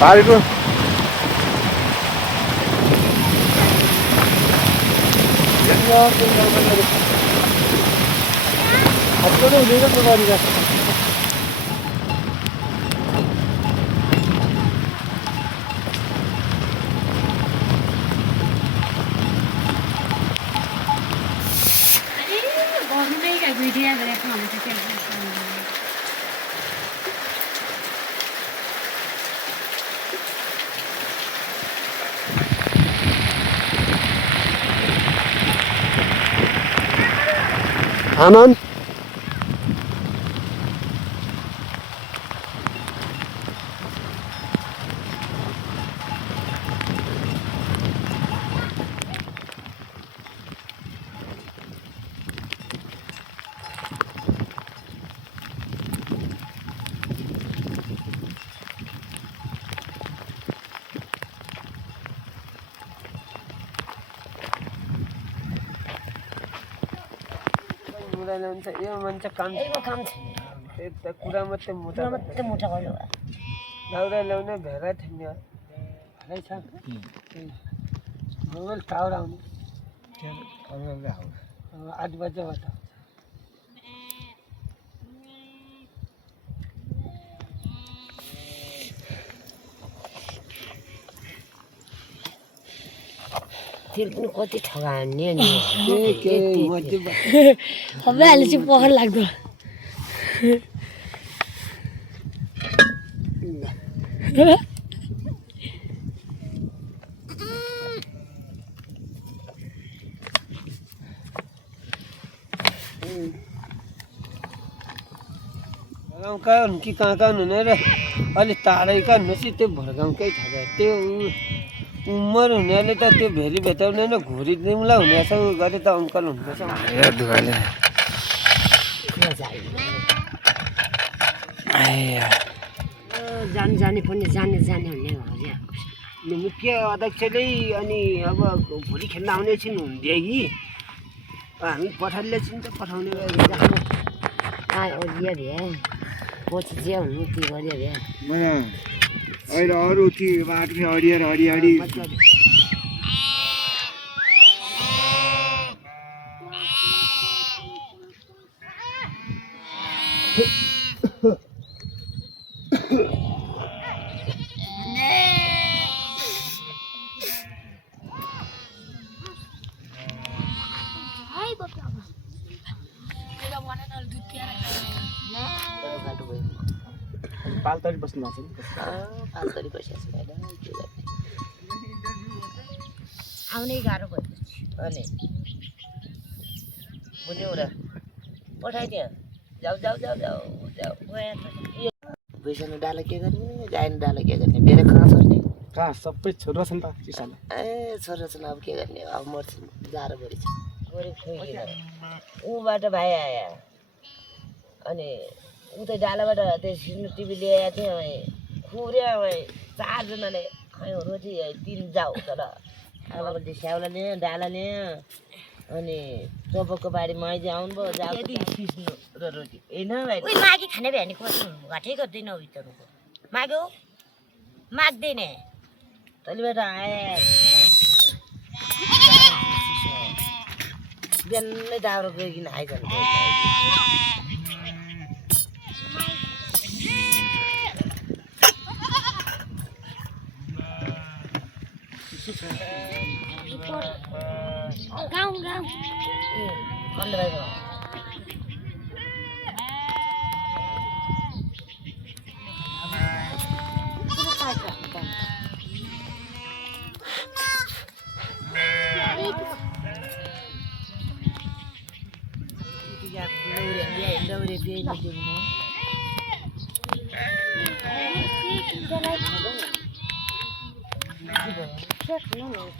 पारेको आनन्द यो मान्छे काम त्यो कुरा मात्रै मुठा गर्नु दाउरा ल्याउने भेरा थिएन भेरै छ मोबाइल टावर आउने 8 बजेबाट तेल पनि कति ठगाने नि के मध्य सबैले चाहिँ पहर लाग्दो गाउँका कि कहाँ हुने र अलि टाढैका हुनुहोस् त्यो भरगाउँकै थाहा त्यो उमर हुनेले त त्यो भेरी भेटाउने न घुरी दिउँला हुनेछ गरे त अङ्कल हुनुपर्छ जाने पनि जाने हुने हो मुख्य अध्यक्षले अनि अब भोलि खेल्न आउने छिन् हुन्थ्यो कि हामी पठालले छिन् त पठाउने ओरिया भ्या पछि जे हुनु त्यो गऱ्यो भ्या अहिले अरू ती बाटो हरियर हरिहरी पालतरी बस्नु भएको छ पालतरी बसिरहेको छु आउनै गाह्रो भयो अनि बुझ्यौ र पठाइदियो जाऊ भुइँसँग डाला के गर्ने गाएन डाला के गर्ने मेरो कहाँ छोड्ने कहाँ सबै छोरा छ नि त चिसाले ए छोरा छन् अब के गर्ने अब मर्छ गाह्रो परेछ ऊबाट भाइ आयो अनि उतै डालाबाट त्यो सिस्नो टिभी ल्याएको थियो खुर्यो 4 जनाले खायो रोटी 3 जाऊ तर आमाले स्याउला ल्यायो डाला ल्यायो अनि चोपकको बारी मैजे आउनुभयो जाऊ सिस्नो र रोटी होइन भाइ उही मागी खाने भए नि कस्तो घाटै गर्दैन भित्रको माग्यो माग्दैन तैलेबाट आए बिहानै दाउरो गइकन आइजानु गाउँ कन्द भाइको Đâu để về là được nó. Chết nó nữa.